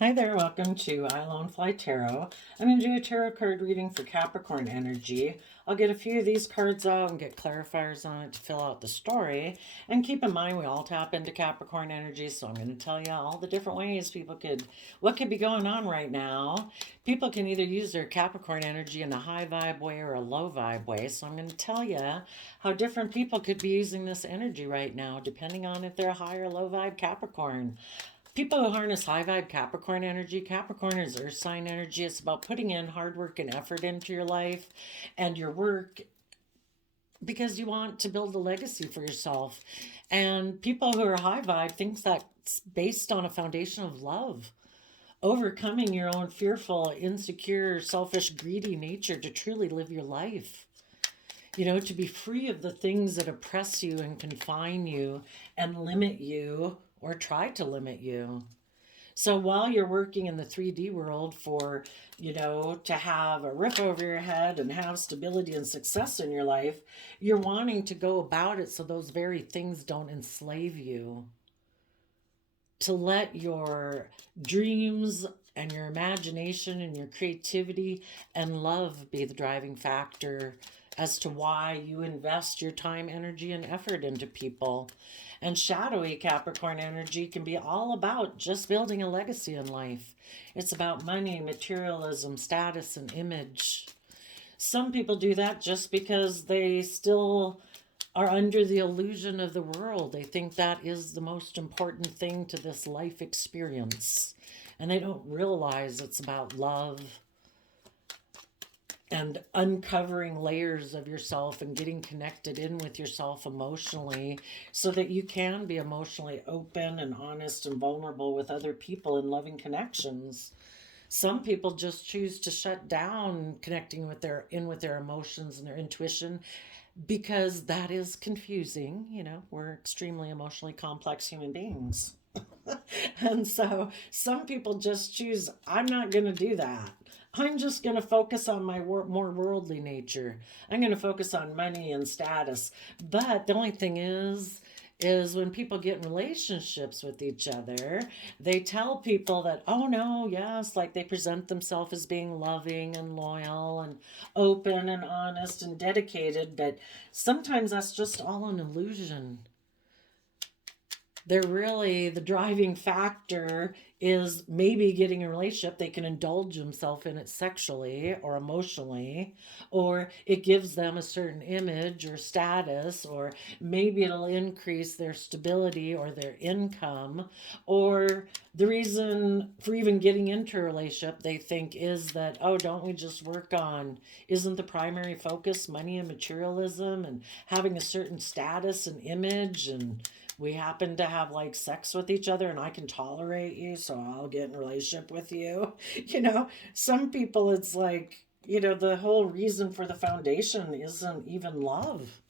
Hi there, welcome to I Alone Fly Tarot. I'm going to do a tarot card reading for Capricorn energy. I'll get a few of these cards out and get clarifiers on it to fill out the story. And keep in mind, we all tap into Capricorn energy, so I'm going to tell you all the different ways what could be going on right now. People can either use their Capricorn energy in a high vibe way or a low vibe way. So I'm going to tell you how different people could be using this energy right now, depending on if they're a high or low vibe Capricorn. People who harness high vibe Capricorn energy, Capricorn is earth sign energy. It's about putting in hard work and effort into your life and your work because you want to build a legacy for yourself. And people who are high vibe thinks that's based on a foundation of love, overcoming your own fearful, insecure, selfish, greedy nature to truly live your life. You know, to be free of the things that oppress you and confine you and limit you or try to limit you. So while you're working in the 3D world for, to have a roof over your head and have stability and success in your life, you're wanting to go about it so those very things don't enslave you. To let your dreams and your imagination and your creativity and love be the driving factor as to why you invest your time, energy, and effort into people. And shadowy Capricorn energy can be all about just building a legacy in life. It's about money, materialism, status, and image. Some people do that just because they still are under the illusion of the world. They think that is the most important thing to this life experience. And they don't realize it's about love and uncovering layers of yourself and getting connected in with yourself emotionally so that you can be emotionally open and honest and vulnerable with other people in loving connections. Some people just choose to shut down connecting with their emotions and their intuition because that is confusing. We're extremely emotionally complex human beings. And so some people just choose, I'm not going to do that. I'm just going to focus on my more worldly nature. I'm going to focus on money and status. But the only thing is when people get in relationships with each other, they tell people that, oh no, yes, like they present themselves as being loving and loyal and open and honest and dedicated. But sometimes that's just all an illusion. They're really the driving factor is maybe getting a relationship. They can indulge themselves in it sexually or emotionally, or it gives them a certain image or status, or maybe it'll increase their stability or their income, or the reason for even getting into a relationship they think is that, oh, don't we just work on, isn't the primary focus money and materialism and having a certain status and image, and we happen to have like sex with each other and I can tolerate you, so I'll get in a relationship with you. Some people it's like, the whole reason for the foundation isn't even love.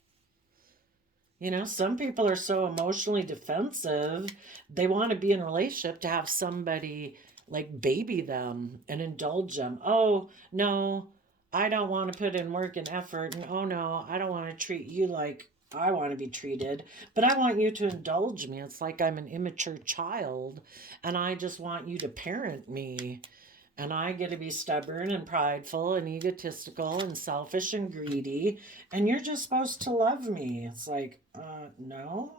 Some people are so emotionally defensive, they want to be in a relationship to have somebody like baby them and indulge them. Oh, no, I don't want to put in work and effort. And oh, no, I don't want to treat you like I want to be treated, but I want you to indulge me. It's like I'm an immature child and I just want you to parent me. And I get to be stubborn and prideful and egotistical and selfish and greedy. And you're just supposed to love me. It's like, no.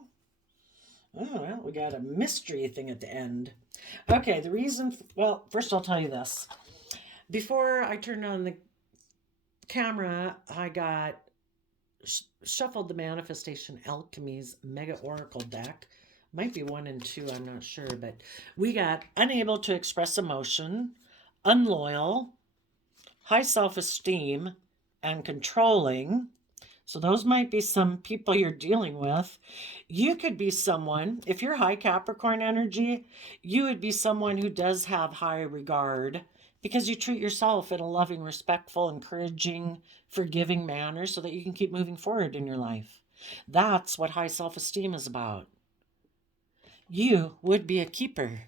Oh, well, we got a mystery thing at the end. Okay, the reason, well, first I'll tell you this. Before I turned on the camera, I got shuffled the Manifestation Alchemy's Mega Oracle deck. Might be 1 and 2, I'm not sure. But we got unable to express emotion, unloyal, high self-esteem, and controlling. So those might be some people you're dealing with. You could be someone, if you're high Capricorn energy, you would be someone who does have high regard because you treat yourself in a loving, respectful, encouraging, forgiving manner so that you can keep moving forward in your life. That's what high self-esteem is about. You would be a keeper.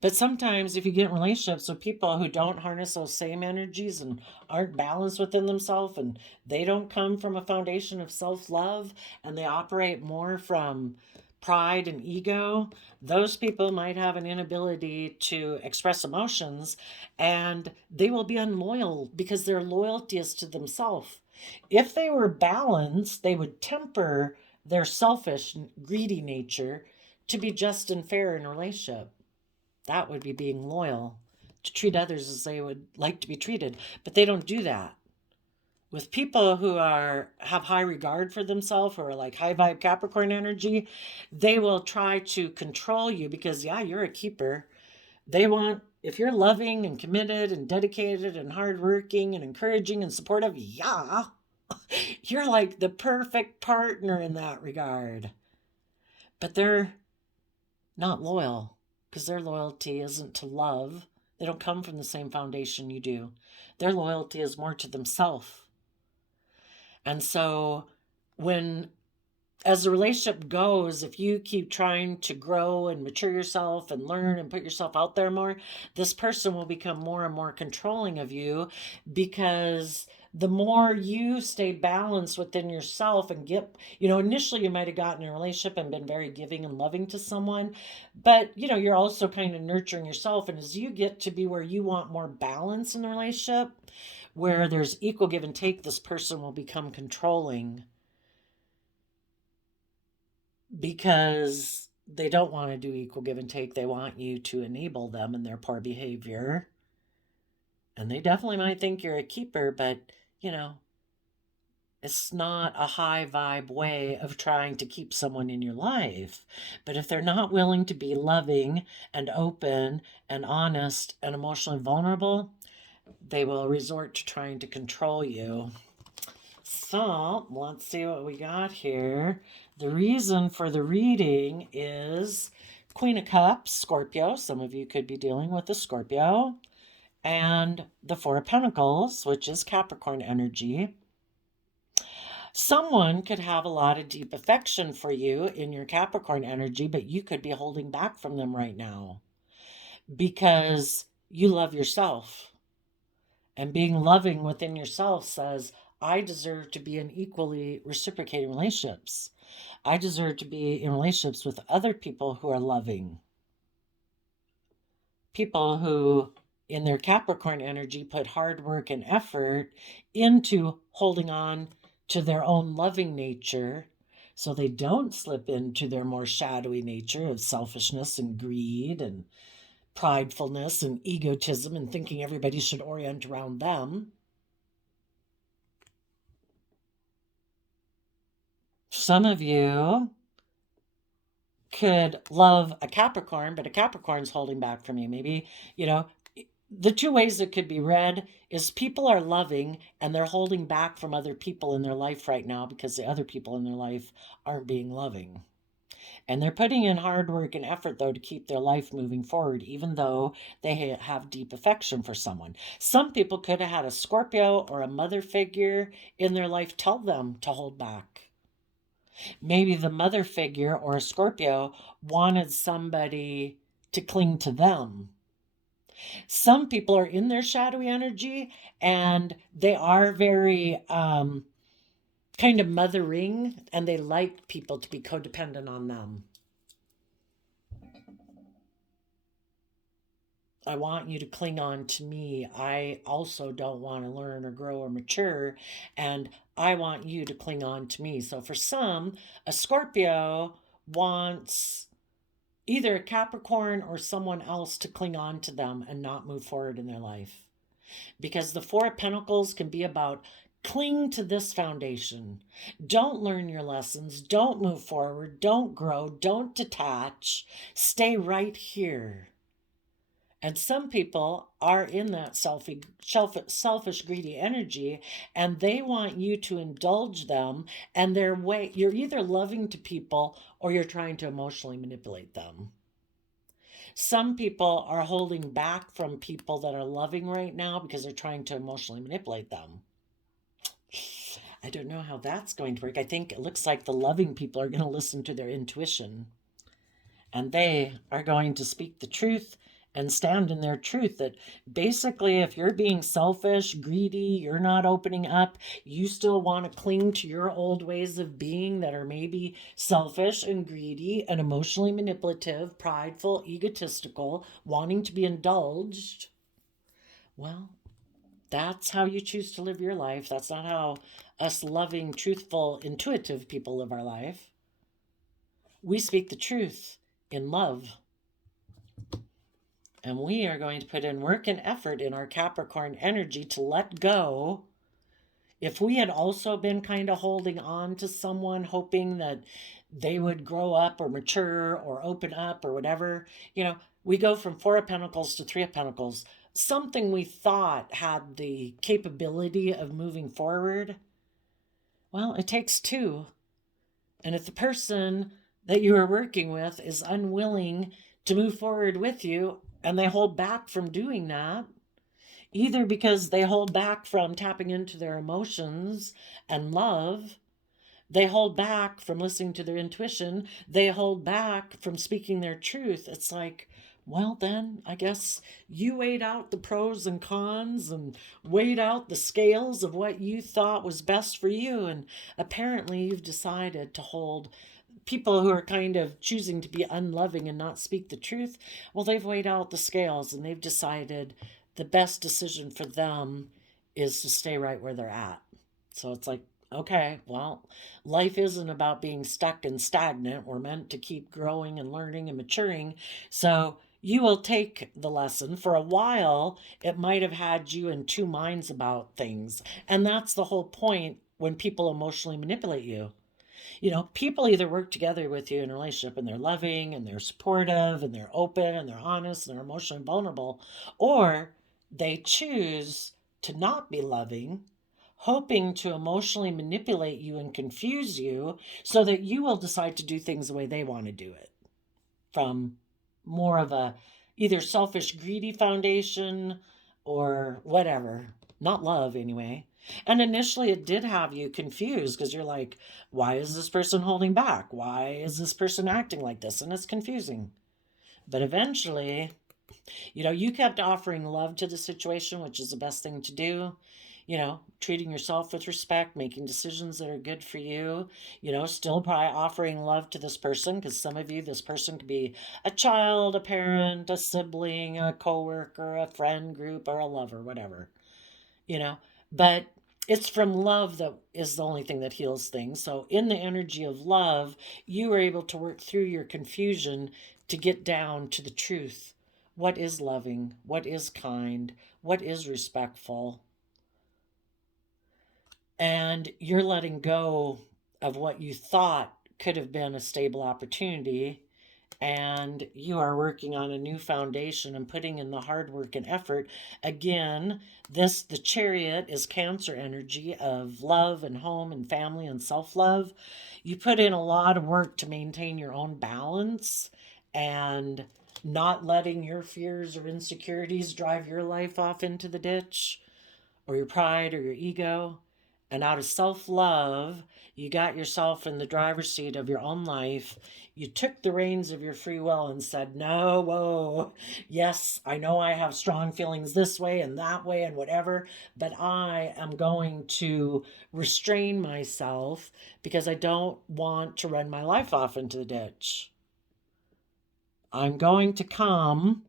But sometimes if you get in relationships with people who don't harness those same energies and aren't balanced within themselves, and they don't come from a foundation of self-love and they operate more from pride and ego, those people might have an inability to express emotions, and they will be unloyal because their loyalty is to themselves. If they were balanced, they would temper their selfish, greedy nature to be just and fair in a relationship. That would be being loyal, to treat others as they would like to be treated. But they don't do that. With people who have high regard for themselves, or like high vibe Capricorn energy, they will try to control you because, yeah, you're a keeper. They want, if you're loving and committed and dedicated and hardworking and encouraging and supportive, yeah, you're like the perfect partner in that regard. But they're not loyal because their loyalty isn't to love. They don't come from the same foundation you do. Their loyalty is more to themselves. And so when, as the relationship goes, if you keep trying to grow and mature yourself and learn and put yourself out there more, this person will become more and more controlling of you, because the more you stay balanced within yourself and get, initially you might have gotten in a relationship and been very giving and loving to someone, but, you're also kind of nurturing yourself. And as you get to be where you want more balance in the relationship, where there's equal give and take, this person will become controlling because they don't want to do equal give and take. They want you to enable them in their poor behavior. And they definitely might think you're a keeper, but, it's not a high vibe way of trying to keep someone in your life. But if they're not willing to be loving and open and honest and emotionally vulnerable, they will resort to trying to control you. So let's see what we got here. The reason for the reading is Queen of Cups, Scorpio. Some of you could be dealing with a Scorpio. And the Four of Pentacles, which is Capricorn energy. Someone could have a lot of deep affection for you in your Capricorn energy, but you could be holding back from them right now because you love yourself. And being loving within yourself says, I deserve to be in equally reciprocating relationships. I deserve to be in relationships with other people who are loving. People who, in their Capricorn energy, put hard work and effort into holding on to their own loving nature, so they don't slip into their more shadowy nature of selfishness and greed and pridefulness and egotism and thinking everybody should orient around them. Some of you could love a Capricorn, but a Capricorn's holding back from you. Maybe, the two ways it could be read is people are loving and they're holding back from other people in their life right now because the other people in their life aren't being loving. And they're putting in hard work and effort, though, to keep their life moving forward, even though they have deep affection for someone. Some people could have had a Scorpio or a mother figure in their life tell them to hold back. Maybe the mother figure or a Scorpio wanted somebody to cling to them. Some people are in their shadowy energy and they are very kind of mothering, and they like people to be codependent on them. I want you to cling on to me. I also don't want to learn or grow or mature, and I want you to cling on to me. So for some, a Scorpio wants either a Capricorn or someone else to cling on to them and not move forward in their life. Because the Four of Pentacles can be about cling to this foundation. Don't learn your lessons. Don't move forward. Don't grow. Don't detach. Stay right here. And some people are in that selfish, greedy energy, and they want you to indulge them. And you're either loving to people or you're trying to emotionally manipulate them. Some people are holding back from people that are loving right now because they're trying to emotionally manipulate them. I don't know how that's going to work. I think it looks like the loving people are going to listen to their intuition, and they are going to speak the truth and stand in their truth, that basically if you're being selfish, greedy, you're not opening up, you still want to cling to your old ways of being that are maybe selfish and greedy and emotionally manipulative, prideful, egotistical, wanting to be indulged, well, that's how you choose to live your life. That's not how us loving, truthful, intuitive people live our life. We speak the truth in love. And we are going to put in work and effort in our Capricorn energy to let go. If we had also been kind of holding on to someone, hoping that they would grow up or mature or open up or whatever, we go from Four of Pentacles to Three of Pentacles. Something we thought had the capability of moving forward. Well, it takes two. And if the person that you are working with is unwilling to move forward with you and they hold back from doing that, either because they hold back from tapping into their emotions and love, they hold back from listening to their intuition, they hold back from speaking their truth, it's like, well, then I guess you weighed out the pros and cons and weighed out the scales of what you thought was best for you. And apparently you've decided to hold people who are kind of choosing to be unloving and not speak the truth. Well, they've weighed out the scales and they've decided the best decision for them is to stay right where they're at. So it's like, okay, well, life isn't about being stuck and stagnant. We're meant to keep growing and learning and maturing. So you will take the lesson. For a while, it might have had you in two minds about things. And that's the whole point when people emotionally manipulate you. People either work together with you in a relationship and they're loving and they're supportive and they're open and they're honest and they're emotionally vulnerable, or they choose to not be loving, hoping to emotionally manipulate you and confuse you so that you will decide to do things the way they want to do it, from more of a either selfish, greedy foundation or whatever. Not love, anyway. And initially, it did have you confused because you're like, why is this person holding back? Why is this person acting like this? And it's confusing. But eventually, you kept offering love to the situation, which is the best thing to do. Treating yourself with respect, making decisions that are good for you, still probably offering love to this person, because some of you, this person could be a child, a parent, a sibling, a coworker, a friend group, or a lover, whatever, but it's from love that is the only thing that heals things. So in the energy of love, you are able to work through your confusion to get down to the truth. What is loving? What is kind? What is respectful? And you're letting go of what you thought could have been a stable opportunity, and you are working on a new foundation and putting in the hard work and effort. Again, the Chariot is Cancer energy of love and home and family and self-love. You put in a lot of work to maintain your own balance and not letting your fears or insecurities drive your life off into the ditch, or your pride or your ego. And out of self-love, you got yourself in the driver's seat of your own life. You took the reins of your free will and said, no, whoa, yes, I know I have strong feelings this way and that way and whatever, but I am going to restrain myself because I don't want to run my life off into the ditch. I'm going to come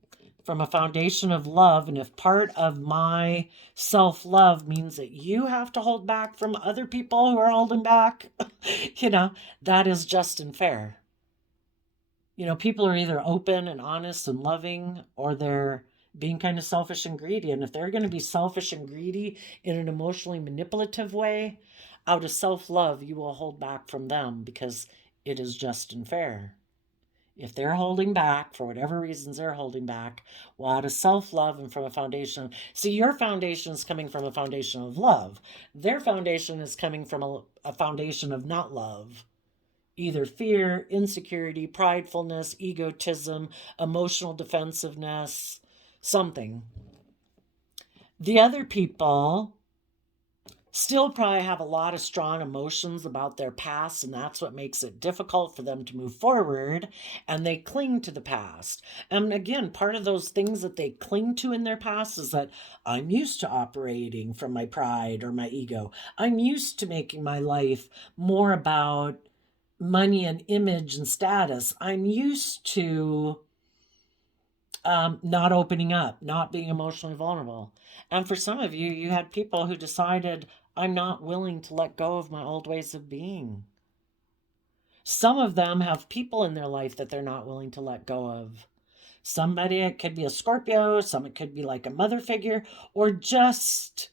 from a foundation of love. And if part of my self-love means that you have to hold back from other people who are holding back, that is just and fair. People are either open and honest and loving, or they're being kind of selfish and greedy. And if they're going to be selfish and greedy in an emotionally manipulative way, out of self-love, you will hold back from them because it is just and fair. If they're holding back for whatever reasons they're holding back, well, out of self-love and from a foundation. See, your foundation is coming from a foundation of love. Their foundation is coming from a foundation of not love. Either fear, insecurity, pridefulness, egotism, emotional defensiveness, something. The other people still probably have a lot of strong emotions about their past, and that's what makes it difficult for them to move forward, and they cling to the past. And again, part of those things that they cling to in their past is that I'm used to operating from my pride or my ego. I'm used to making my life more about money and image and status. I'm used to not opening up, not being emotionally vulnerable. And for some of you, you had people who decided, I'm not willing to let go of my old ways of being. Some of them have people in their life that they're not willing to let go of. Somebody, it could be a Scorpio, some it could be like a mother figure, or just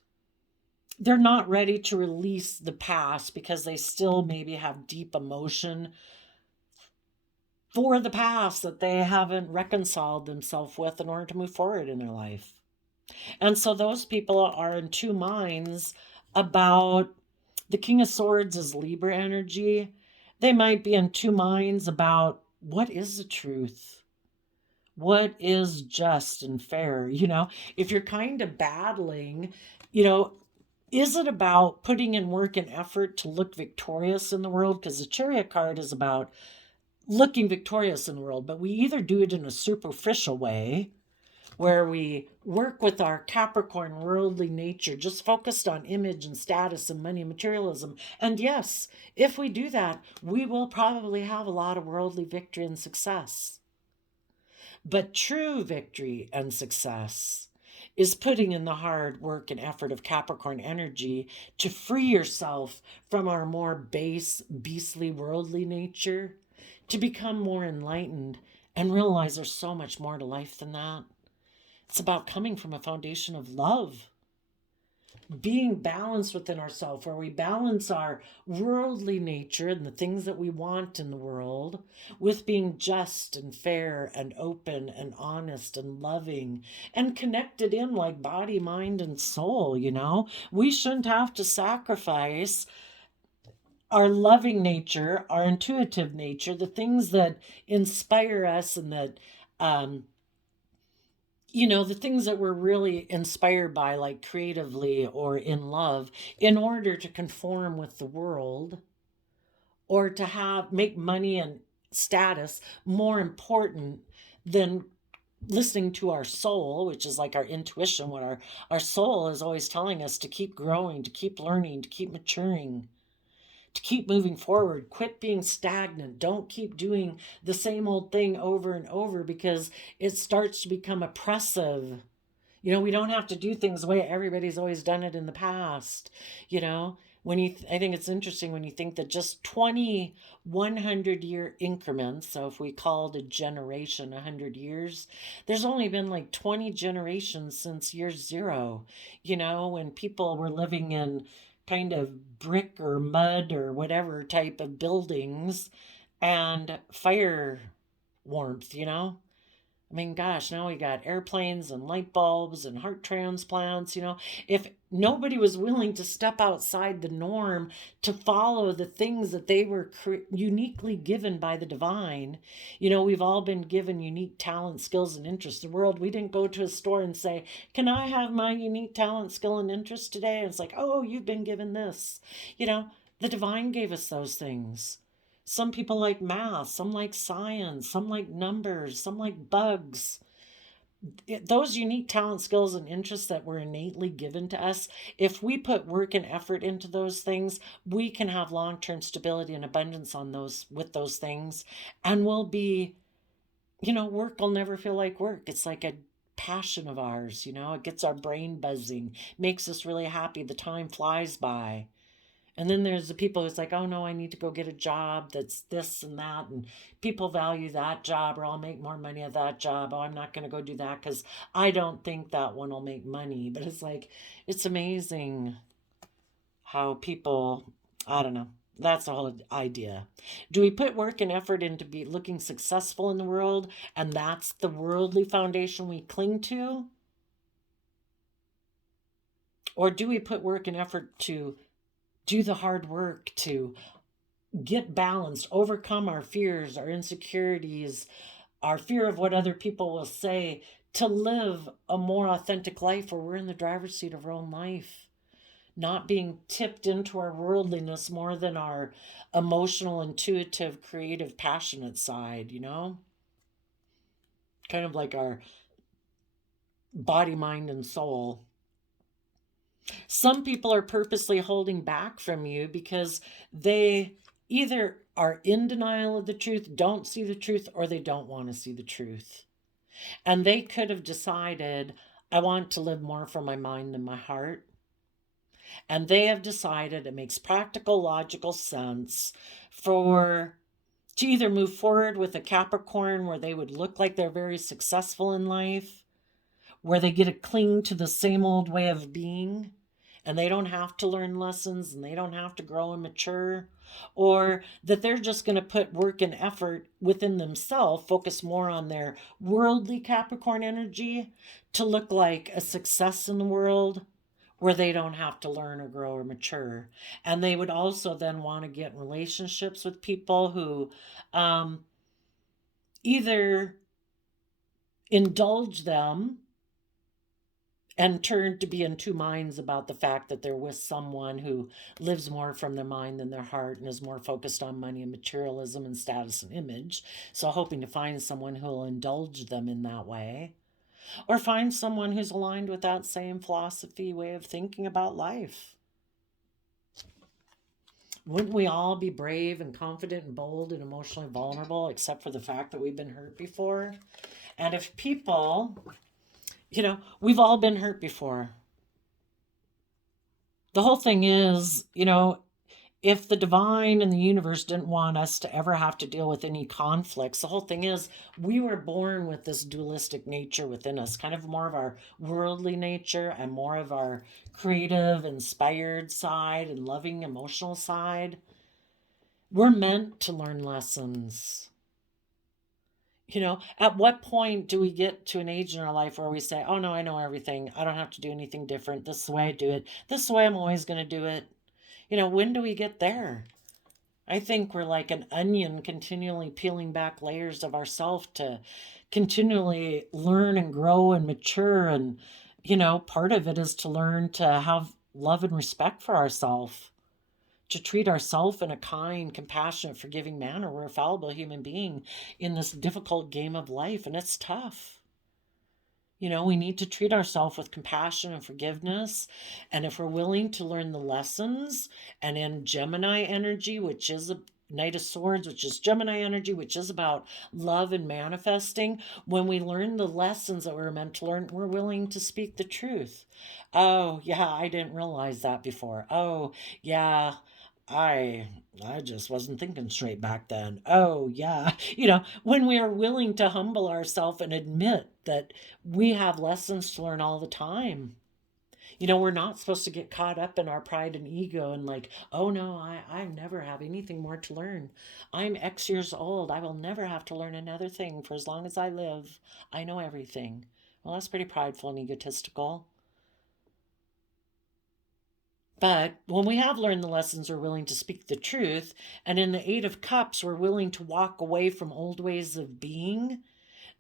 they're not ready to release the past because they still maybe have deep emotion for the past that they haven't reconciled themselves with in order to move forward in their life. And so those people are in two minds about the King of Swords is Libra energy. They might be in two minds about what is the truth? What is just and fair? If you're kind of battling, is it about putting in work and effort to look victorious in the world? Because the Chariot card is about looking victorious in the world, but we either do it in a superficial way where we work with our Capricorn worldly nature, just focused on image and status and money and materialism. And yes, if we do that, we will probably have a lot of worldly victory and success. But true victory and success is putting in the hard work and effort of Capricorn energy to free yourself from our more base, beastly, worldly nature, to become more enlightened and realize there's so much more to life than that. It's about coming from a foundation of love, being balanced within ourselves, where we balance our worldly nature and the things that we want in the world with being just and fair and open and honest and loving and connected in like body, mind, and soul. We shouldn't have to sacrifice our loving nature, our intuitive nature, the things that inspire us and that the things that we're really inspired by, like creatively or in love, in order to conform with the world or to make money and status more important than listening to our soul, which is like our intuition, what our soul is always telling us to keep growing, to keep learning, to keep maturing, to keep moving forward. Quit being stagnant. Don't keep doing the same old thing over and over, because it starts to become oppressive. We don't have to do things the way everybody's always done it in the past. I think it's interesting when you think that just 20 100-year increments, so if we called a generation 100 years, there's only been like 20 generations since year zero, when people were living in kind of brick or mud or whatever type of buildings and fire warmth. I mean, gosh, now we got airplanes and light bulbs and heart transplants. If nobody was willing to step outside the norm to follow the things that they were uniquely given by the divine, we've all been given unique talent, skills, and interests. The world, we didn't go to a store and say, can I have my unique talent, skill, and interest today? And it's like, oh, you've been given this. The divine gave us those things. Some people like math, some like science, some like numbers, some like bugs. Those unique talent, skills, and interests that were innately given to us, if we put work and effort into those things, we can have long-term stability and abundance with those things. And we'll be, work will never feel like work. It's like a passion of ours, it gets our brain buzzing, makes us really happy. The time flies by. And then there's the people who's like, oh no, I need to go get a job that's this and that. And people value that job, or I'll make more money at that job. Oh, I'm not going to go do that because I don't think that one will make money. But it's like, it's amazing how people, I don't know. That's the whole idea. Do we put work and effort into looking successful in the world, and that's the worldly foundation we cling to? Or do we put work and effort to do the hard work to get balanced, overcome our fears, our insecurities, our fear of what other people will say, to live a more authentic life where we're in the driver's seat of our own life? not being tipped into our worldliness more than our emotional, intuitive, creative, passionate side, you know? Kind of like our body, mind, and soul. Some people are purposely holding back from you because they either are in denial of the truth, don't see the truth, or they don't want to see the truth. And they could have decided, I want to live more from my mind than my heart. And they have decided it makes practical, logical sense for to either move forward with a Capricorn where they would look like they're very successful in life, where they get to cling to the same old way of being and they don't have to learn lessons and they don't have to grow and mature, or that they're just going to put work and effort within themselves, focus more on their worldly Capricorn energy to look like a success in the world where they don't have to learn or grow or mature. And they would also then want to get in relationships with people who either indulge them and turn to be in two minds about the fact that they're with someone who lives more from their mind than their heart and is more focused on money and materialism and status and image. So hoping to find someone who will indulge them in that way. Or find someone who's aligned with that same philosophy, way of thinking about life. Wouldn't we all be brave and confident and bold and emotionally vulnerable, except for the fact that we've been hurt before? And if people, we've all been hurt before. The whole thing is, if the divine and the universe didn't want us to ever have to deal with any conflicts, the whole thing is we were born with this dualistic nature within us, kind of more of our worldly nature and more of our creative, inspired side and loving, emotional side. We're meant to learn lessons. At what point do we get to an age in our life where we say, oh no, I know everything. I don't have to do anything different. This is the way I do it. This is the way I'm always going to do it. When do we get there? I think we're like an onion continually peeling back layers of ourselves to continually learn and grow and mature. And, part of it is to learn to have love and respect for ourselves, to treat ourselves in a kind, compassionate, forgiving manner. We're a fallible human being in this difficult game of life, and it's tough. We need to treat ourselves with compassion and forgiveness. And if we're willing to learn the lessons, and in Gemini energy, which is a Knight of Swords, which is Gemini energy, which is about love and manifesting, when we learn the lessons that we're meant to learn, we're willing to speak the truth. Oh, yeah, I didn't realize that before. Oh, yeah, I just wasn't thinking straight back then. Oh, yeah. When we are willing to humble ourselves and admit that we have lessons to learn all the time. We're not supposed to get caught up in our pride and ego and like, oh no, I never have anything more to learn. I'm X years old. I will never have to learn another thing for as long as I live. I know everything. Well, that's pretty prideful and egotistical. But when we have learned the lessons, we're willing to speak the truth. And in the Eight of Cups, we're willing to walk away from old ways of being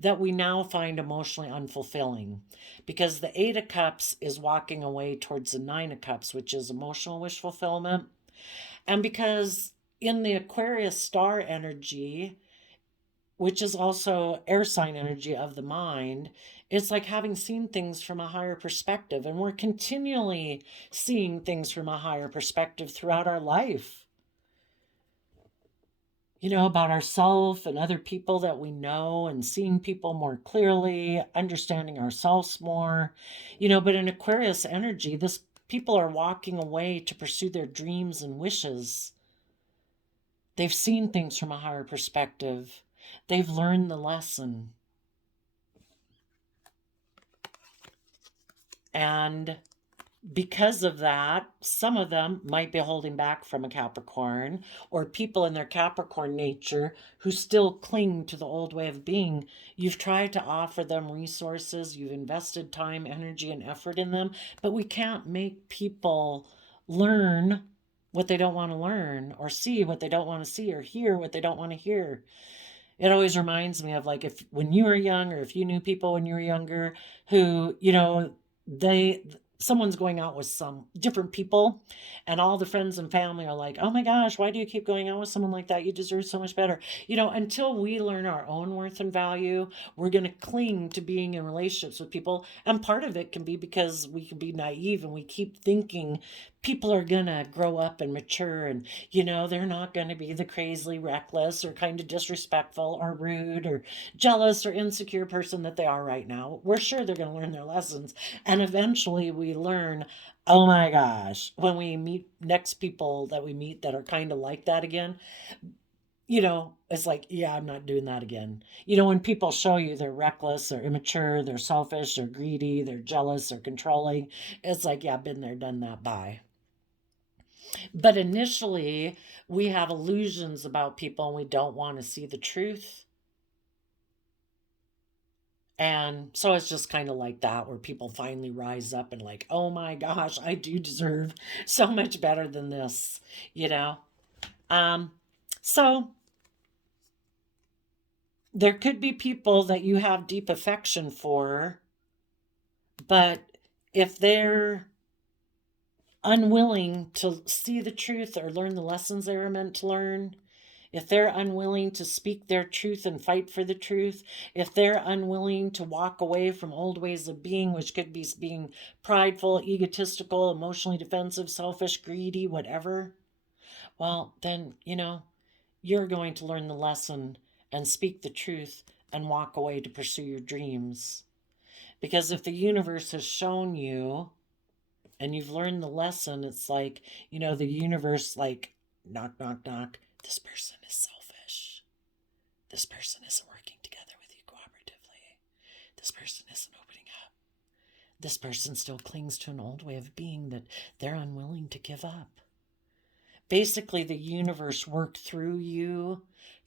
that we now find emotionally unfulfilling. Because the Eight of Cups is walking away towards the Nine of Cups, which is emotional wish fulfillment. And because in the Aquarius star energy, which is also air sign energy of the mind, it's like having seen things from a higher perspective. And we're continually seeing things from a higher perspective throughout our life. About ourselves and other people that we know, and seeing people more clearly, understanding ourselves more. But in Aquarius energy, this people are walking away to pursue their dreams and wishes. They've seen things from a higher perspective. They've learned the lesson. And because of that, some of them might be holding back from a Capricorn, or people in their Capricorn nature who still cling to the old way of being. You've tried to offer them resources, you've invested time, energy, and effort in them, but we can't make people learn what they don't want to learn, or see what they don't want to see, or hear what they don't want to hear. It always reminds me of like when you were young, or if you knew people when you were younger who, someone's going out with some different people, and all the friends and family are like, oh my gosh, why do you keep going out with someone like that? You deserve so much better. Until we learn our own worth and value, we're going to cling to being in relationships with people. And part of it can be because we can be naive and we keep thinking people are going to grow up and mature, and they're not going to be the crazily reckless or kind of disrespectful or rude or jealous or insecure person that they are right now. We're sure they're going to learn their lessons, and eventually we learn, oh my gosh, when we meet next people that we meet that are kind of like that again, it's like, yeah, I'm not doing that again. When people show you they're reckless or immature, they're selfish or greedy, they're jealous or controlling, it's like, yeah, been there, done that, bye. But initially, we have illusions about people and we don't want to see the truth. And so it's just kind of like that, where people finally rise up and, like, oh my gosh, I do deserve so much better than this, you know? Um, so there could be people that you have deep affection for, but if they're unwilling to see the truth or learn the lessons they were meant to learn, if they're unwilling to speak their truth and fight for the truth, if they're unwilling to walk away from old ways of being, which could be being prideful, egotistical, emotionally defensive, selfish, greedy, whatever, well, then, you're going to learn the lesson and speak the truth and walk away to pursue your dreams. Because if the universe has shown you and you've learned the lesson, it's like, the universe, like, knock, knock, knock, this person is selfish. This person isn't working together with you cooperatively. This person isn't opening up. This person still clings to an old way of being that they're unwilling to give up. Basically, the universe worked through you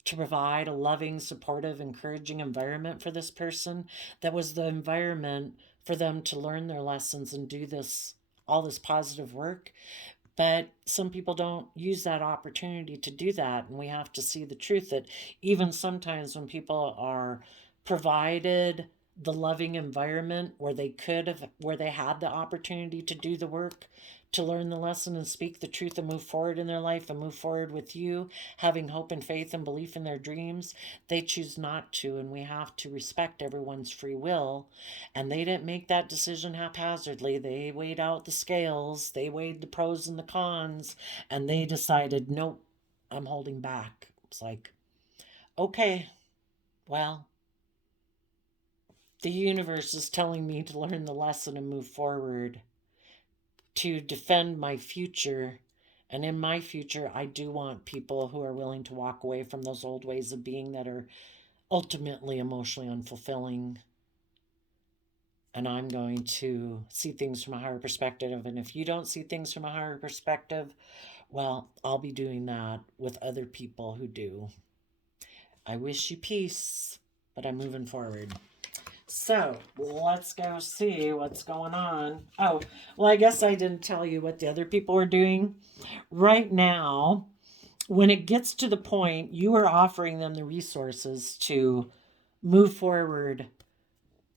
to provide a loving, supportive, encouraging environment for this person that was the environment for them to learn their lessons and do all this positive work. But some people don't use that opportunity to do that. And we have to see the truth that even sometimes when people are provided the loving environment where where they had the opportunity to do the work, to learn the lesson and speak the truth and move forward in their life and move forward with you, having hope and faith and belief in their dreams, they choose not to. And we have to respect everyone's free will. And they didn't make that decision haphazardly. They weighed out the scales, they weighed the pros and the cons, and they decided, nope, I'm holding back. It's like, okay, well, the universe is telling me to learn the lesson and move forward, to defend my future. And in my future, I do want people who are willing to walk away from those old ways of being that are ultimately emotionally unfulfilling. And I'm going to see things from a higher perspective. And if you don't see things from a higher perspective, well, I'll be doing that with other people who do. I wish you peace, but I'm moving forward. So let's go see what's going on. Oh, well, I guess I didn't tell you what the other people are doing. Right now, when it gets to the point, you are offering them the resources to move forward,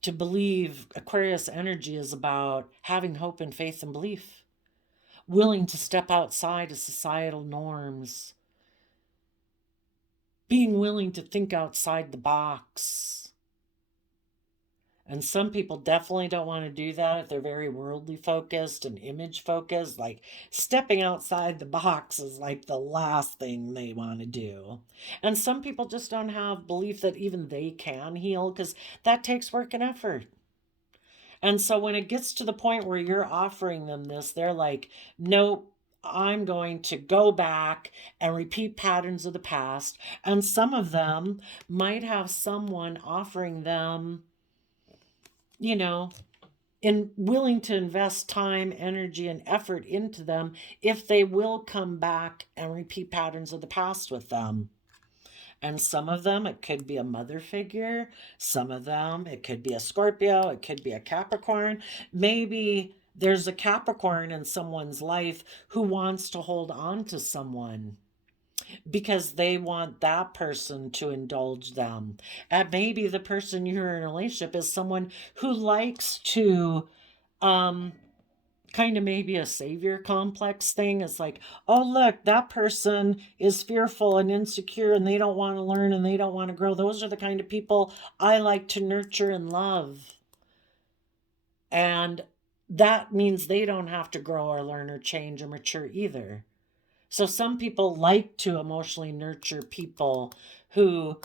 to believe. Aquarius energy is about having hope and faith and belief, willing to step outside of societal norms, being willing to think outside the box. And some people definitely don't want to do that if they're very worldly focused and image focused. Like, stepping outside the box is like the last thing they want to do. And some people just don't have belief that even they can heal, because that takes work and effort. And so when it gets to the point where you're offering them this, they're like, nope, I'm going to go back and repeat patterns of the past. And some of them might have someone offering them, and willing to invest time, energy, and effort into them if they will come back and repeat patterns of the past with them. And some of them, it could be a mother figure. Some of them, it could be a Scorpio. It could be a Capricorn. Maybe there's a Capricorn in someone's life who wants to hold on to someone because they want that person to indulge them. And maybe the person you're in a relationship is someone who likes to kind of maybe a savior complex thing. It's like, oh, look, that person is fearful and insecure and they don't want to learn and they don't want to grow. Those are the kind of people I like to nurture and love. And that means they don't have to grow or learn or change or mature either. So some people like to emotionally nurture people who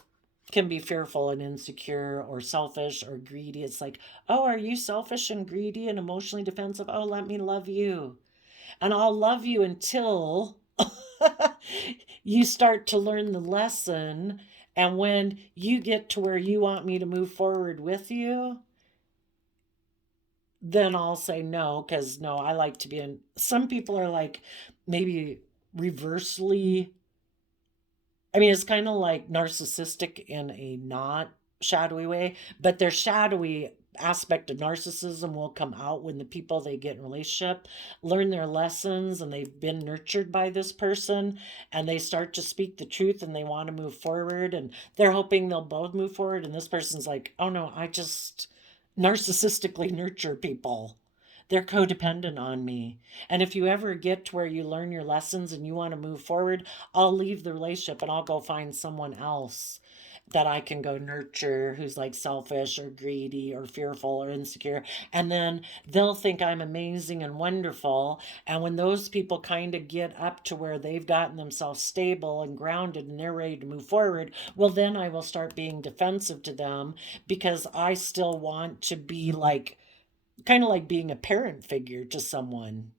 can be fearful and insecure or selfish or greedy. It's like, oh, are you selfish and greedy and emotionally defensive? Oh, let me love you. And I'll love you until you start to learn the lesson. And when you get to where you want me to move forward with you, then I'll say no, because no, I like to be in. Some people are like maybe reversely. I mean, it's kind of like narcissistic in a not shadowy way, but their shadowy aspect of narcissism will come out when the people they get in relationship learn their lessons and they've been nurtured by this person and they start to speak the truth and they want to move forward and they're hoping they'll both move forward. And this person's like, oh no, I just narcissistically nurture people. They're codependent on me. And if you ever get to where you learn your lessons and you want to move forward, I'll leave the relationship and I'll go find someone else that I can go nurture who's like selfish or greedy or fearful or insecure. And then they'll think I'm amazing and wonderful. And when those people kind of get up to where they've gotten themselves stable and grounded and they're ready to move forward, well, then I will start being defensive to them because I still want to be like, kind of like being a parent figure to someone.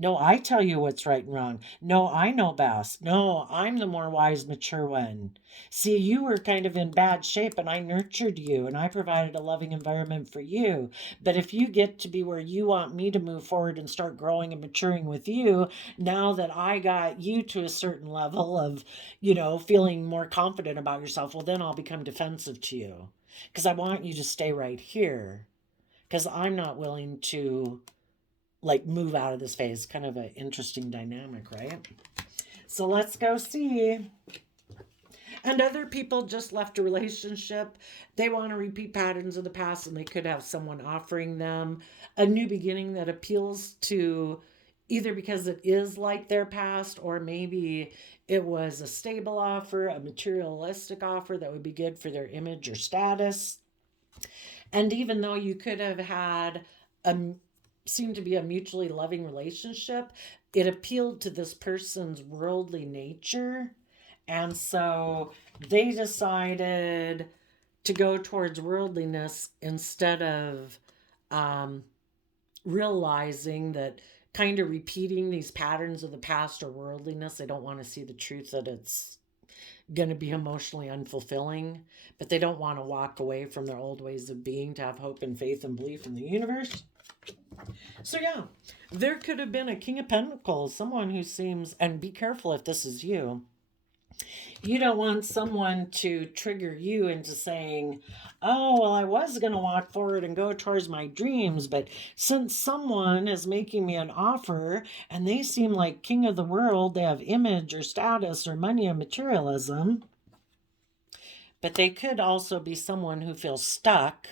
No, I tell you what's right and wrong. No, I know best. No, I'm the more wise, mature one. See, you were kind of in bad shape and I nurtured you and I provided a loving environment for you. But if you get to be where you want me to move forward and start growing and maturing with you, now that I got you to a certain level of, feeling more confident about yourself, well, then I'll become defensive to you because I want you to stay right here because I'm not willing to like move out of this phase. Kind of an interesting dynamic, right? So let's go see. And other people just left a relationship. They want to repeat patterns of the past and they could have someone offering them a new beginning that appeals to either because it is like their past or maybe it was a stable offer, a materialistic offer that would be good for their image or status. And even though you could have had a seemed to be a mutually loving relationship, it appealed to this person's worldly nature. And so they decided to go towards worldliness instead of realizing that kind of repeating these patterns of the past or worldliness. They don't want to see the truth that it's going to be emotionally unfulfilling, but they don't want to walk away from their old ways of being to have hope and faith and belief in the universe. So yeah, there could have been a King of Pentacles, someone who seems, and be careful if this is you. You don't want someone to trigger you into saying, oh, well, I was going to walk forward and go towards my dreams, but since someone is making me an offer and they seem like king of the world, they have image or status or money and materialism, but they could also be someone who feels stuck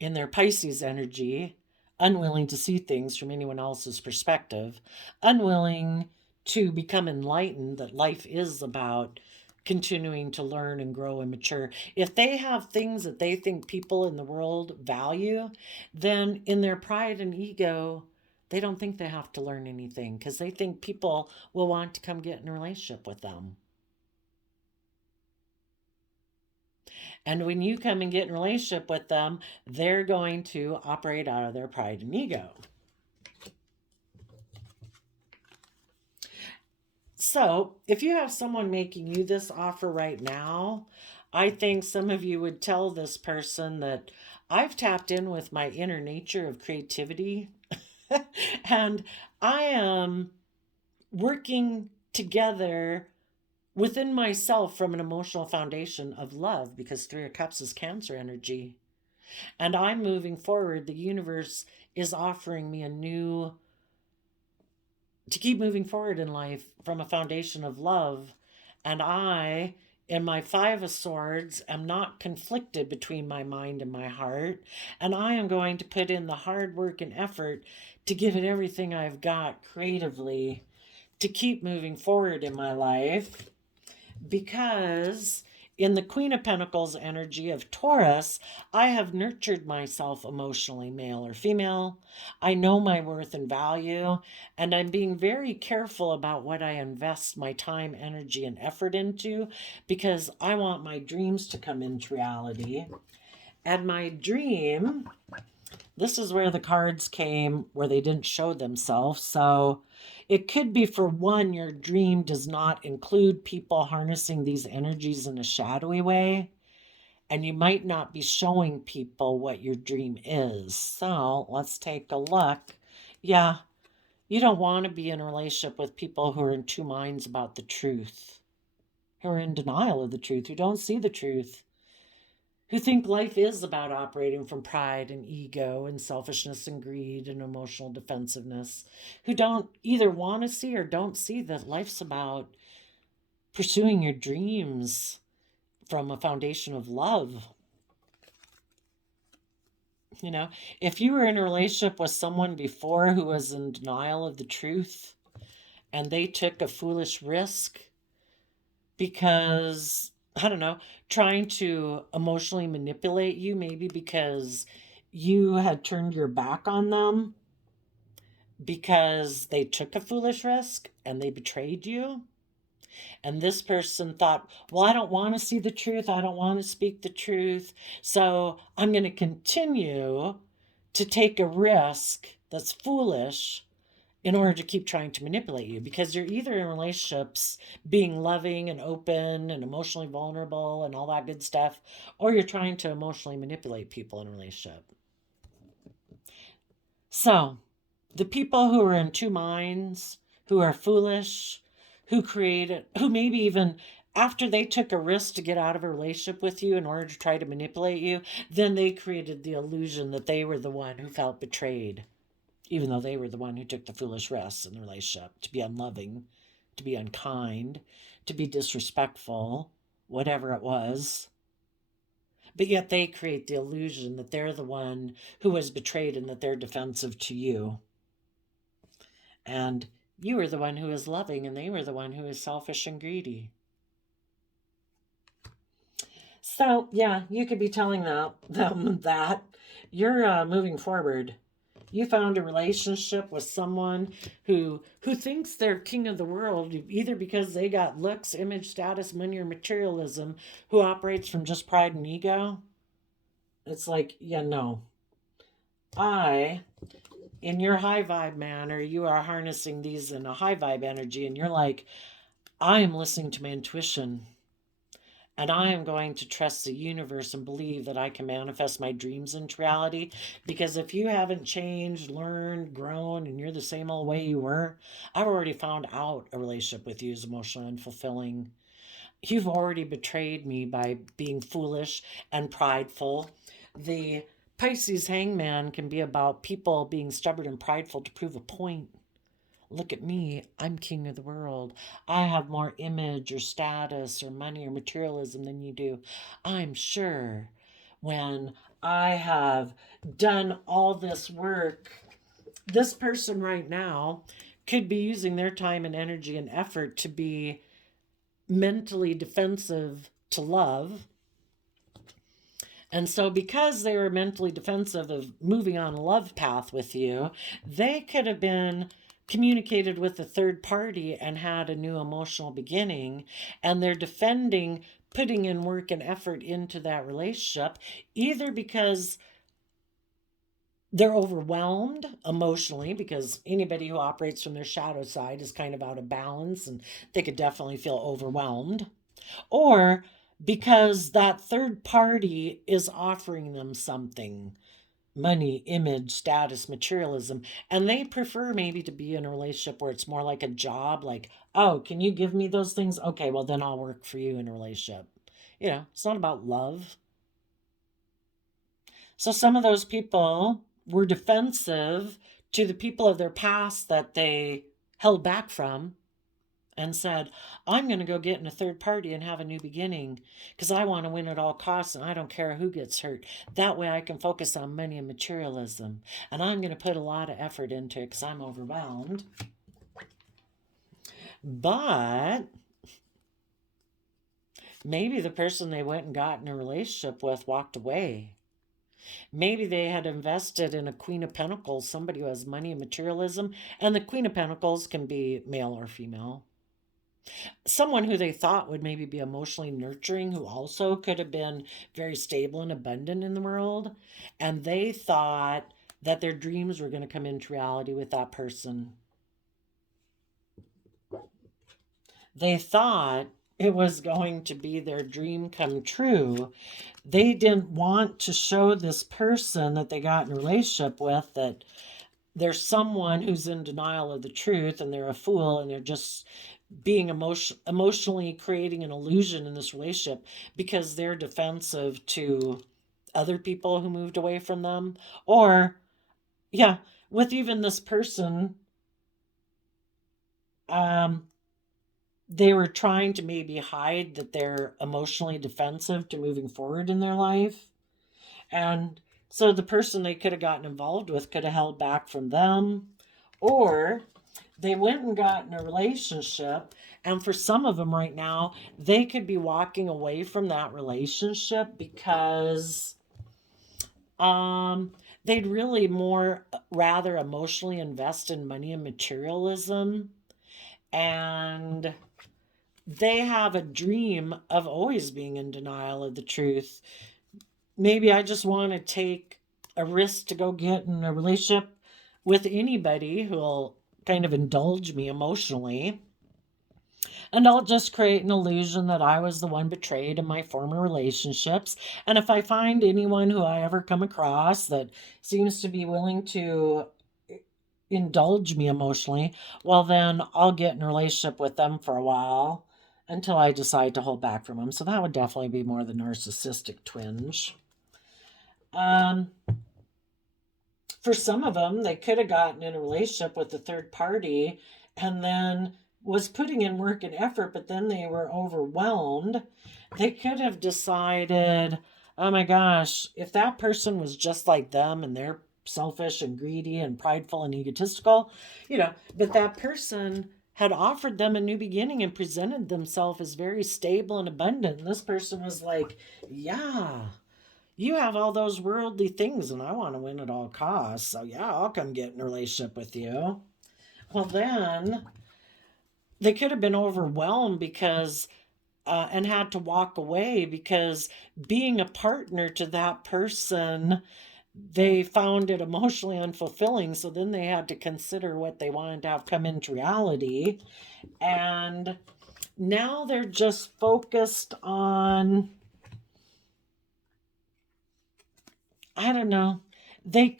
in their Pisces energy, unwilling to see things from anyone else's perspective, unwilling to become enlightened, that life is about continuing to learn and grow and mature. If they have things that they think people in the world value, then in their pride and ego, they don't think they have to learn anything because they think people will want to come get in a relationship with them. And when you come and get in a relationship with them, they're going to operate out of their pride and ego. So if you have someone making you this offer right now, I think some of you would tell this person that I've tapped in with my inner nature of creativity and I am working together within myself from an emotional foundation of love, because Three of Cups is Cancer energy. And I'm moving forward. The universe is offering me to keep moving forward in life from a foundation of love. And I in my Five of Swords am not conflicted between my mind and my heart. And I am going to put in the hard work and effort to give it everything I've got creatively to keep moving forward in my life. Because in the Queen of Pentacles energy of Taurus, I have nurtured myself emotionally, male or female. I know my worth and value, and I'm being very careful about what I invest my time, energy, and effort into because I want my dreams to come into reality. And my dream, this is where the cards came where they didn't show themselves. So it could be, for one, your dream does not include people harnessing these energies in a shadowy way. And you might not be showing people what your dream is. So let's take a look. Yeah, you don't want to be in a relationship with people who are in two minds about the truth, who are in denial of the truth, who don't see the truth, who think life is about operating from pride and ego and selfishness and greed and emotional defensiveness, who don't either want to see or don't see that life's about pursuing your dreams from a foundation of love. You know, if you were in a relationship with someone before who was in denial of the truth and they took a foolish risk because, I don't know, trying to emotionally manipulate you, maybe because you had turned your back on them because they took a foolish risk and they betrayed you. And this person thought, well, I don't want to see the truth. I don't want to speak the truth. So I'm going to continue to take a risk that's foolish in order to keep trying to manipulate you, because you're either in relationships being loving and open and emotionally vulnerable and all that good stuff, or you're trying to emotionally manipulate people in a relationship. So the people who are in two minds, who are foolish, who maybe even after they took a risk to get out of a relationship with you in order to try to manipulate you, then they created the illusion that they were the one who felt betrayed, even though they were the one who took the foolish risks in the relationship to be unloving, to be unkind, to be disrespectful, whatever it was. But yet they create the illusion that they're the one who was betrayed and that they're defensive to you. And you were the one who is loving and they were the one who is selfish and greedy. So, yeah, you could be telling them that you're moving forward. You found a relationship with someone who thinks they're king of the world, either because they got looks, image, status, money, or materialism, who operates from just pride and ego. It's like, yeah, no. In your high vibe manner, you are harnessing these in a high vibe energy, and you're like, I am listening to my intuition. And I am going to trust the universe and believe that I can manifest my dreams into reality. Because if you haven't changed, learned, grown, and you're the same old way you were, I've already found out a relationship with you is emotionally unfulfilling. You've already betrayed me by being foolish and prideful. The Pisces hangman can be about people being stubborn and prideful to prove a point. Look at me, I'm king of the world. I have more image or status or money or materialism than you do. I'm sure when I have done all this work, this person right now could be using their time and energy and effort to be mentally defensive to love. And so because they were mentally defensive of moving on a love path with you, they could have been communicated with a third party and had a new emotional beginning, and they're defending putting in work and effort into that relationship, either because they're overwhelmed emotionally, because anybody who operates from their shadow side is kind of out of balance and they could definitely feel overwhelmed, or because that third party is offering them something, money, image, status, materialism, and they prefer maybe to be in a relationship where it's more like a job, like, oh, can you give me those things? Okay, well, then I'll work for you in a relationship. You know, it's not about love. So some of those people were defensive to the people of their past that they held back from. and said, I'm going to go get in a third party and have a new beginning because I want to win at all costs and I don't care who gets hurt. That way I can focus on money and materialism. And I'm going to put a lot of effort into it because I'm overwhelmed. But maybe the person they went and got in a relationship with walked away. Maybe they had invested in a Queen of Pentacles, somebody who has money and materialism. And the Queen of Pentacles can be male or female. Someone who they thought would maybe be emotionally nurturing, who also could have been very stable and abundant in the world. And they thought that their dreams were going to come into reality with that person. They thought it was going to be their dream come true. They didn't want to show this person that they got in a relationship with that there's someone who's in denial of the truth and they're a fool and they're just being emotionally creating an illusion in this relationship because they're defensive to other people who moved away from them. Or, yeah, with even this person, they were trying to maybe hide that they're emotionally defensive to moving forward in their life. And so the person they could have gotten involved with could have held back from them. Or they went and got in a relationship, and for some of them right now, they could be walking away from that relationship because they'd really rather emotionally invest in money and materialism. And they have a dream of always being in denial of the truth. Maybe I just want to take a risk to go get in a relationship with anybody who'll kind of indulge me emotionally. And I'll just create an illusion that I was the one betrayed in my former relationships. And if I find anyone who I ever come across that seems to be willing to indulge me emotionally, well, then I'll get in a relationship with them for a while until I decide to hold back from them. So that would definitely be more the narcissistic twinge. For some of them, they could have gotten in a relationship with a third party and then was putting in work and effort, but then they were overwhelmed. They could have decided, oh my gosh, if that person was just like them and they're selfish and greedy and prideful and egotistical, but that person had offered them a new beginning and presented themselves as very stable and abundant. And this person was like, yeah, you have all those worldly things and I want to win at all costs. So yeah, I'll come get in a relationship with you. Well, then they could have been overwhelmed because and had to walk away because being a partner to that person, they found it emotionally unfulfilling. So then they had to consider what they wanted to have come into reality. And now they're just focused on, I don't know, they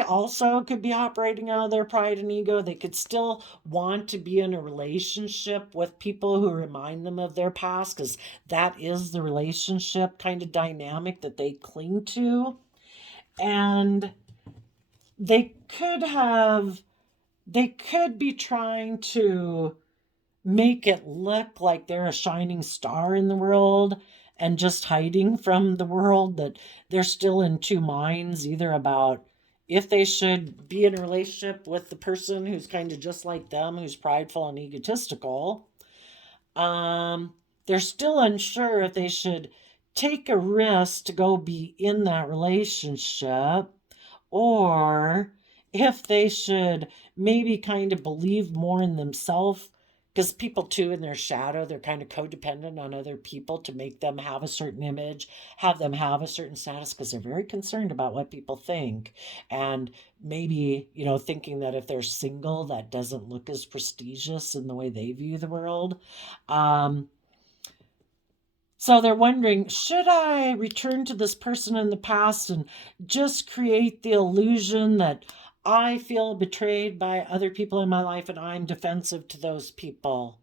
also could be operating out of their pride and ego. They could still want to be in a relationship with people who remind them of their past because that is the relationship kind of dynamic that they cling to. And they could be trying to make it look like they're a shining star in the world and just hiding from the world, that they're still in two minds, either about if they should be in a relationship with the person who's kind of just like them, who's prideful and egotistical. They're still unsure if they should take a risk to go be in that relationship, or if they should maybe kind of believe more in themselves, because people too in their shadow, they're kind of codependent on other people to make them have a certain image, have them have a certain status, because they're very concerned about what people think. And maybe, thinking that if they're single, that doesn't look as prestigious in the way they view the world. So they're wondering, should I return to this person in the past and just create the illusion that I feel betrayed by other people in my life and I'm defensive to those people?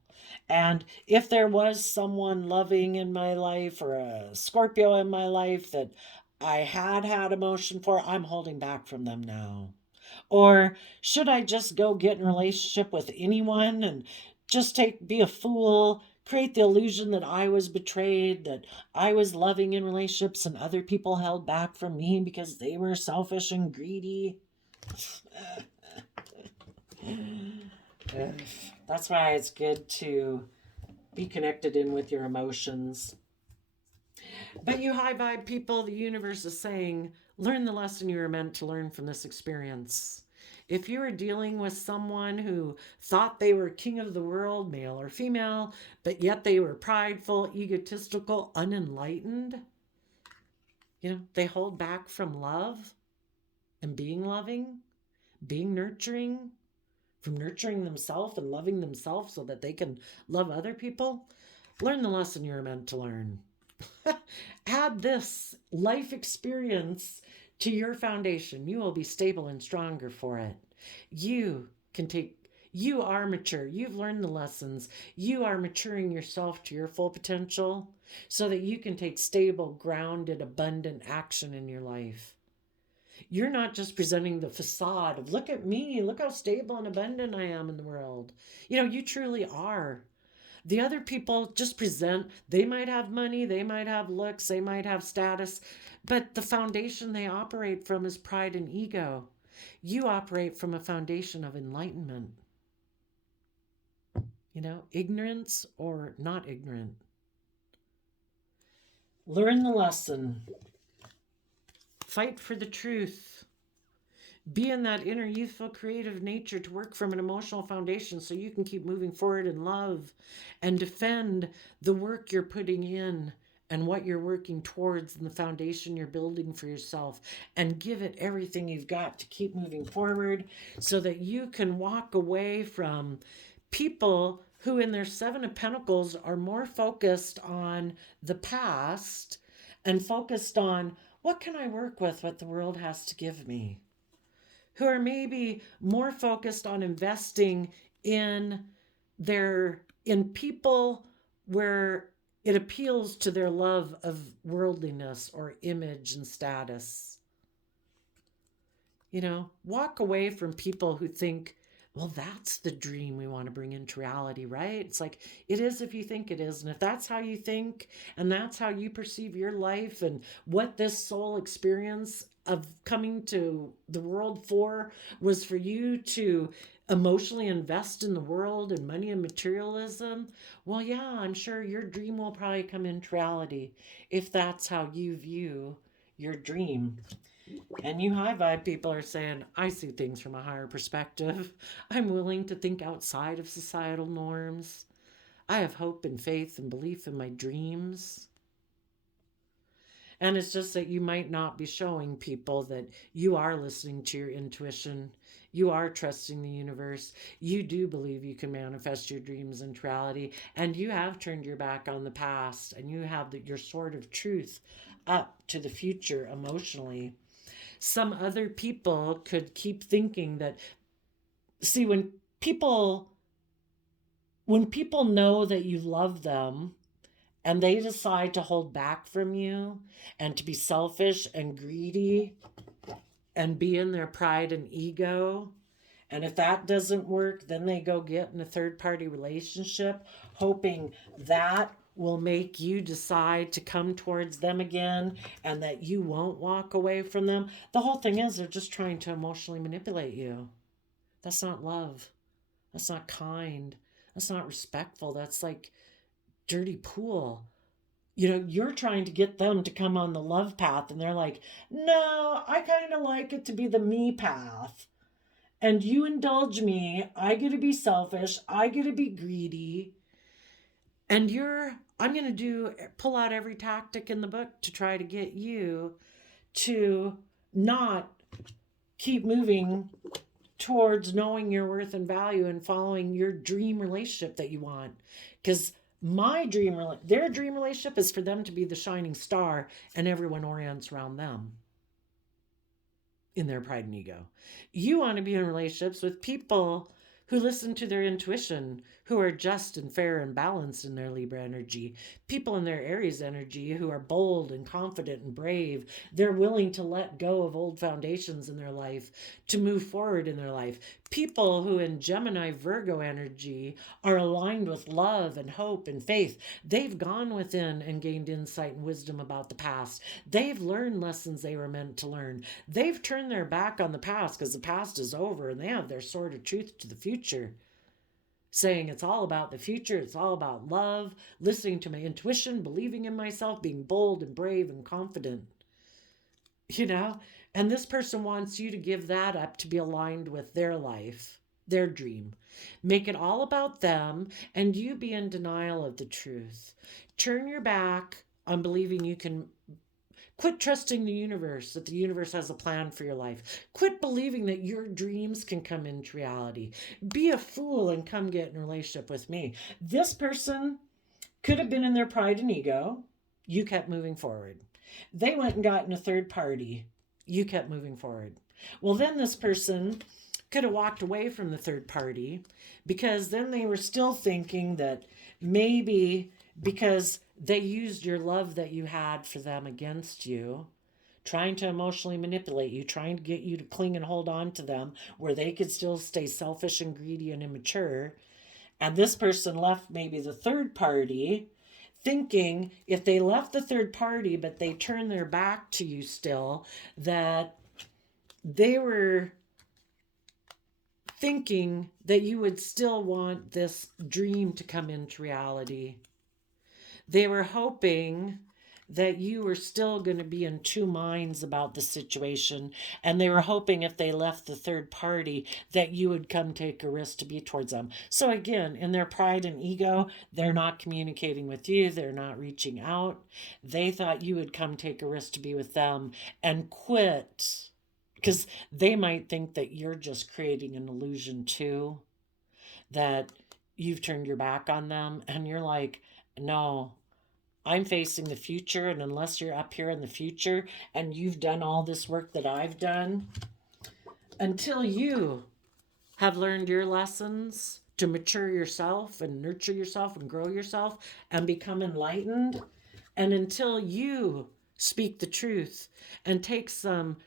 And if there was someone loving in my life or a Scorpio in my life that I had emotion for, I'm holding back from them now. Or should I just go get in a relationship with anyone and just be a fool, create the illusion that I was betrayed, that I was loving in relationships and other people held back from me because they were selfish and greedy. That's why it's good to be connected in with your emotions. But you high vibe people, the universe is saying, learn the lesson you were meant to learn from this experience. If you are dealing with someone who thought they were king of the world, male or female, but yet they were prideful, egotistical, unenlightened, they hold back from love and being loving, being nurturing, from nurturing themselves and loving themselves so that they can love other people. Learn the lesson you're meant to learn. Add this life experience to your foundation. You will be stable and stronger for it. You are mature. You've learned the lessons. You are maturing yourself to your full potential so that you can take stable, grounded, abundant action in your life. You're not just presenting the facade of, look at me, look how stable and abundant I am in the world. You truly are. The other people just present, they might have money, they might have looks, they might have status, but the foundation they operate from is pride and ego. You operate from a foundation of enlightenment. Ignorance or not ignorant. Learn the lesson. Fight for the truth. Be in that inner youthful creative nature to work from an emotional foundation so you can keep moving forward in love and defend the work you're putting in and what you're working towards and the foundation you're building for yourself, and give it everything you've got to keep moving forward so that you can walk away from people who in their Seven of Pentacles are more focused on the past and focused on what can I work with, what the world has to give me, who are maybe more focused on investing in people where it appeals to their love of worldliness or image and status. Walk away from people who think, well, that's the dream we want to bring into reality, right? It's like, it is if you think it is. And if that's how you think and that's how you perceive your life and what this soul experience of coming to the world for was for you to emotionally invest in the world and money and materialism, well, yeah, I'm sure your dream will probably come into reality if that's how you view your dream. And you high vibe people are saying, I see things from a higher perspective. I'm willing to think outside of societal norms. I have hope and faith and belief in my dreams. And it's just that you might not be showing people that you are listening to your intuition. You are trusting the universe. You do believe you can manifest your dreams into reality. And you have turned your back on the past. And you have your sword of truth up to the future emotionally. Some other people could keep thinking that, see, when people know that you love them, and they decide to hold back from you and to be selfish and greedy and be in their pride and ego. And if that doesn't work, then they go get in a third-party relationship, hoping that will make you decide to come towards them again and that you won't walk away from them. The whole thing is they're just trying to emotionally manipulate you. That's not love. That's not kind. That's not respectful. That's like dirty pool. You're trying to get them to come on the love path, and they're like, no, I kind of like it to be the me path. And you indulge me. I get to be selfish. I get to be greedy. And I'm going to pull out every tactic in the book to try to get you to not keep moving towards knowing your worth and value and following your dream relationship that you want. Because their dream relationship is for them to be the shining star and everyone orients around them in their pride and ego. You want to be in relationships with people who listen to their intuition, who are just and fair and balanced in their Libra energy, people in their Aries energy who are bold and confident and brave. They're willing to let go of old foundations in their life to move forward in their life. People who in Gemini Virgo energy are aligned with love and hope and faith. They've gone within and gained insight and wisdom about the past. They've learned lessons they were meant to learn. They've turned their back on the past because the past is over, and they have their sword of truth to the future, saying it's all about the future, it's all about love, listening to my intuition, believing in myself, being bold and brave and confident. You know? And this person wants you to give that up to be aligned with their life, their dream. Make it all about them, and you be in denial of the truth. Turn your back on believing you can. Quit trusting the universe, that the universe has a plan for your life. Quit believing that your dreams can come into reality. Be a fool and come get in a relationship with me. This person could have been in their pride and ego. You kept moving forward. They went and got in a third party. You kept moving forward. Well, then this person could have walked away from the third party, because then they were still thinking that maybe because they used your love that you had for them against you, trying to emotionally manipulate you, trying to get you to cling and hold on to them where they could still stay selfish and greedy and immature. And this person left maybe the third party thinking if they left the third party but they turned their back to you still, that they were thinking that you would still want this dream to come into reality. They were hoping that you were still going to be in two minds about the situation. And they were hoping if they left the third party that you would come take a risk to be towards them. So again, in their pride and ego, they're not communicating with you. They're not reaching out. They thought you would come take a risk to be with them and quit, because they might think that you're just creating an illusion too, that you've turned your back on them. And you're like, no, I'm facing the future, and unless you're up here in the future and you've done all this work that I've done, until you have learned your lessons to mature yourself and nurture yourself and grow yourself and become enlightened, and until you speak the truth and take some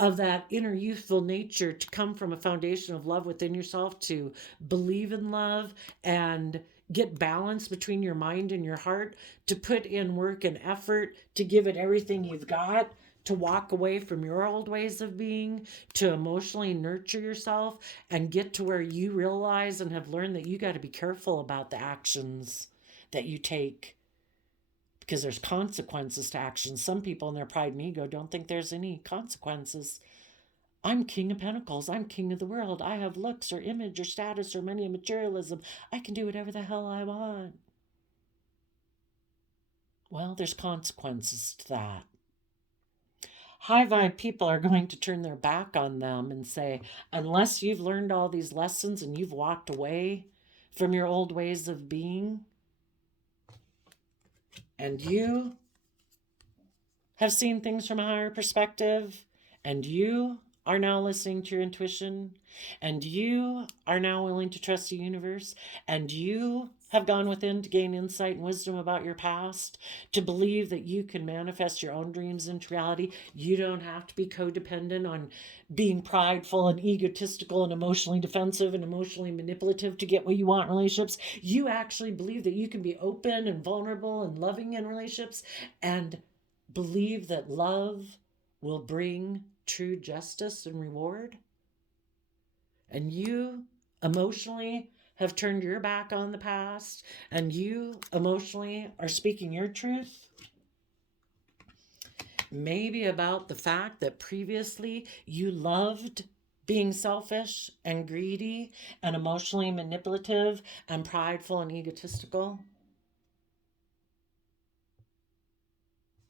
of that inner youthful nature to come from a foundation of love within yourself, to believe in love and get balance between your mind and your heart, to put in work and effort, to give it everything you've got, to walk away from your old ways of being, to emotionally nurture yourself and get to where you realize and have learned that you got to be careful about the actions that you take, because there's consequences to actions. Some people in their pride and ego don't think there's any consequences. I'm King of Pentacles. I'm king of the world. I have looks or image or status or money and materialism. I can do whatever the hell I want. Well, there's consequences to that. High vibe people are going to turn their back on them and say, unless you've learned all these lessons and you've walked away from your old ways of being, and you have seen things from a higher perspective, and you are now listening to your intuition, and you are now willing to trust the universe, and you have gone within to gain insight and wisdom about your past, to believe that you can manifest your own dreams into reality. You don't have to be codependent on being prideful and egotistical and emotionally defensive and emotionally manipulative to get what you want in relationships. You actually believe that you can be open and vulnerable and loving in relationships, and believe that love will bring true justice and reward. And you emotionally have turned your back on the past, and you emotionally are speaking your truth. Maybe about the fact that previously you loved being selfish and greedy and emotionally manipulative and prideful and egotistical.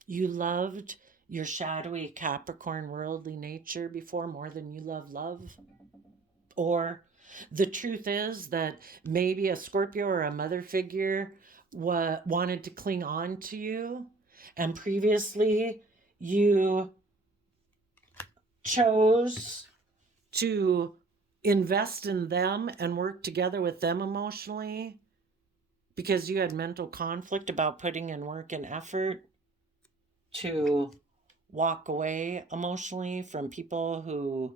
You loved your shadowy Capricorn worldly nature before more than you love love. Or the truth is that maybe a Scorpio or a mother figure wanted to cling on to you, and previously you chose to invest in them and work together with them emotionally because you had mental conflict about putting in work and effort to walk away emotionally from people who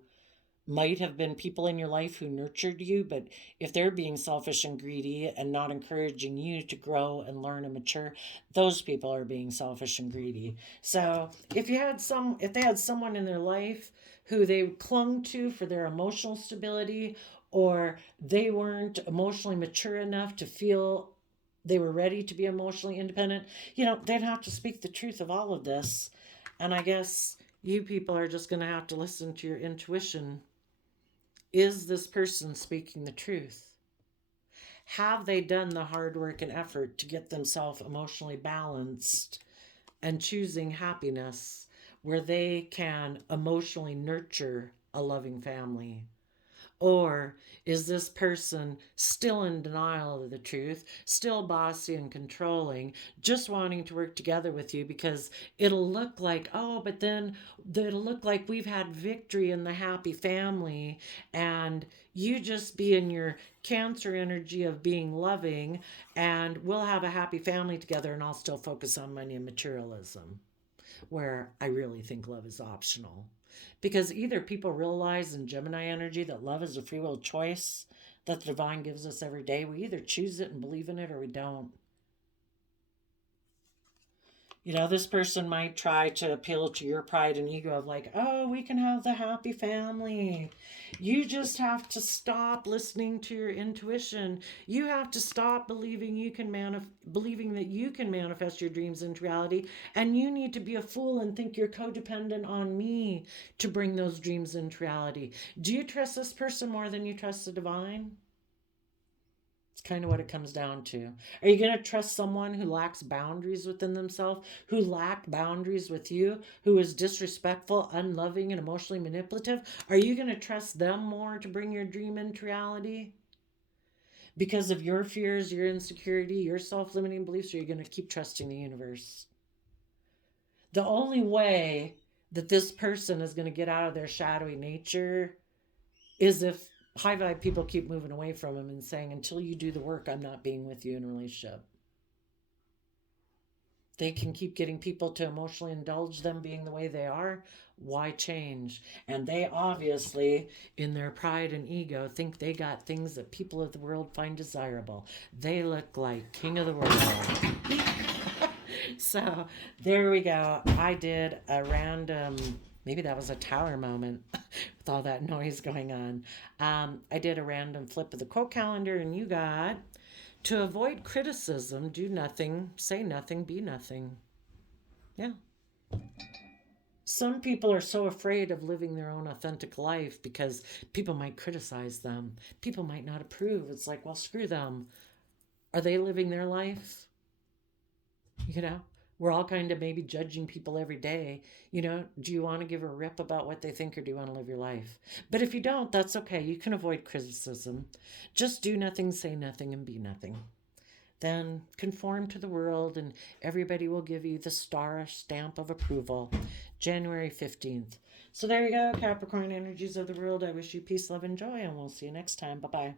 might have been people in your life who nurtured you, but if they're being selfish and greedy and not encouraging you to grow and learn and mature, those people are being selfish and greedy. So if they had someone in their life who they clung to for their emotional stability, or they weren't emotionally mature enough to feel they were ready to be emotionally independent, they'd have to speak the truth of all of this. And I guess you people are just going to have to listen to your intuition. Is this person speaking the truth? Have they done the hard work and effort to get themselves emotionally balanced and choosing happiness where they can emotionally nurture a loving family? Or is this person still in denial of the truth, still bossy and controlling, just wanting to work together with you because it'll look like, oh, but then it'll look like we've had victory in the happy family, and you just be in your Cancer energy of being loving, and we'll have a happy family together, and I'll still focus on money and materialism, where I really think love is optional. Because either people realize in Gemini energy that love is a free will choice that the divine gives us every day. We either choose it and believe in it or we don't. This person might try to appeal to your pride and ego of like, oh, we can have the happy family. You just have to stop listening to your intuition. You have to stop believing believing that you can manifest your dreams into reality, and you need to be a fool and think you're codependent on me to bring those dreams into reality. Do you trust this person more than you trust the divine? It's kind of what it comes down to. Are you going to trust someone who lacks boundaries within themselves, who lack boundaries with you, who is disrespectful, unloving, and emotionally manipulative? Are you going to trust them more to bring your dream into reality? Because of your fears, your insecurity, your self limiting beliefs, or are you going to keep trusting the universe? The only way that this person is going to get out of their shadowy nature is if high vibe people keep moving away from him and saying, until you do the work, I'm not being with you in a relationship. They can keep getting people to emotionally indulge them being the way they are. Why change? And they obviously, in their pride and ego, think they got things that people of the world find desirable. They look like king of the world. So there we go. I did a random, maybe that was a tower moment with all that noise going on. I did a random flip of the quote calendar, and you got, to avoid criticism, do nothing, say nothing, be nothing. Yeah. Some people are so afraid of living their own authentic life because people might criticize them. People might not approve. It's like, well, screw them. Are they living their life? You know, we're all kind of maybe judging people every day. Do you want to give a rip about what they think, or do you want to live your life? But if you don't, that's okay. You can avoid criticism. Just do nothing, say nothing, and be nothing. Then conform to the world, and everybody will give you the star stamp of approval. January 15th. So there you go, Capricorn energies of the world. I wish you peace, love, and joy, and we'll see you next time. Bye-bye.